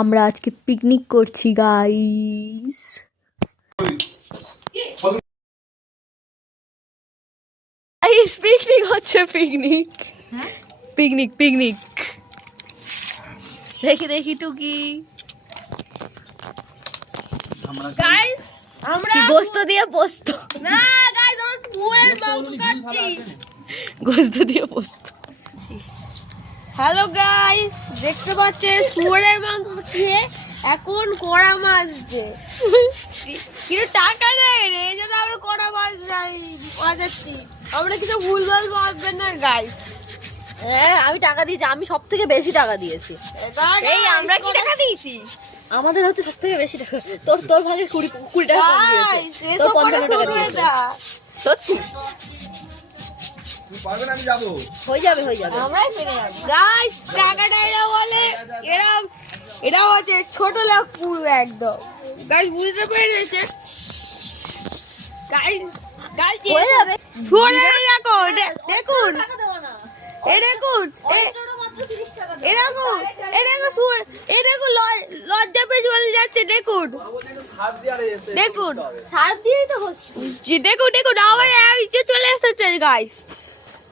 আমরা আজকে পিকনিক করছি গাইস। পিকনিক হচ্ছে, পিকনিক পিকনিক পিকনিক। দেখি দেখি টুকি গাইস আমরা গোস্ত দিয়ে পোস্ত, না গাইস আমরা শুয়োরের মাংস খাচ্ছি। গোস্ত দিয়ে পোস্ত। হ্যালো গাইস, দেখতে পাচ্ছেন শুয়োরের মাংস খেয়ে এখন কড়া মাছ যে কিন্তু টাকা নেই রে, এই জন্য আমরা কড়া মাছ বাজাচ্ছি। আমরা কিছু ভুলভাল ভাববেন না গাইস। হ্যাঁ আমি টাকা দিয়েছি, আমি সব থেকে বেশি টাকা দিয়েছি। এই আমরা কি টাকা দিয়েছি? আমাদের হচ্ছে সব থেকে বেশি টাকা। তোর তোর ভাগে 20 টাকা কম দিয়েছে, তোর 55 টাকা দিয়েছে। সত্যি আমি যাবো। হয়ে যাবে হয়ে যাবে। আমরাই পেরে যাব গাইস। টাকাটা এরা বলে এরা হচ্ছে ছোট লোক পুরো একদম। গাইস বুঝতে পেরেছে গাইস। গাইস হয়ে যাবে। শুয়োরের দেখো, দেখুন এই দেখুন এরকম শুয়োর, এই দেখুন লজ্জা পেয়ে চলে যাচ্ছে। দেখুন দেখুন সার দিয়েই তো হচ্ছে। দেখুন দেখুন আবার ইচ্ছে চলে এসেছে গাইস।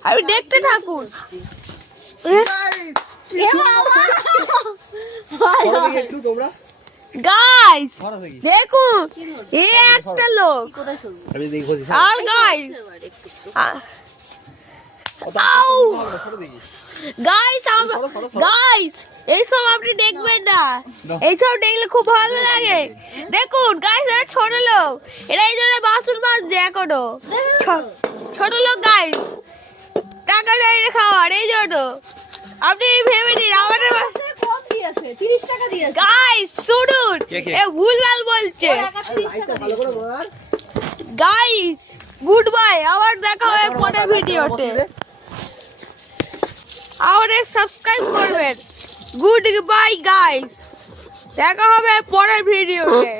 আপনি দেখতে থাকুন গাইস। দেখুন এই একটা লোক আর গাইস গাইস এইসব আপনি দেখবেন না, এইসব দেখলে খুব ভালো লাগে। দেখুন গাইস এরা ছোট লোক, এরা এই জন্য বাসন মাজছে এখনো। ছোট লোক গাইস, টাকা নেই রে খাওয়ার, এই জন্য আপনি ভেবে নিন। আমাদের কম দিয়েছে, 30 টাকা দিয়েছে। গাইস শুনুন, এ ভুলভাল বলছে গাইস। গুড বাই, আবার দেখা হবে পরের ভিডিওতে। আমাদের সাবস্ক্রাইব করবেন। গুড বাই গাইস, দেখা হবে পরের ভিডিওতে।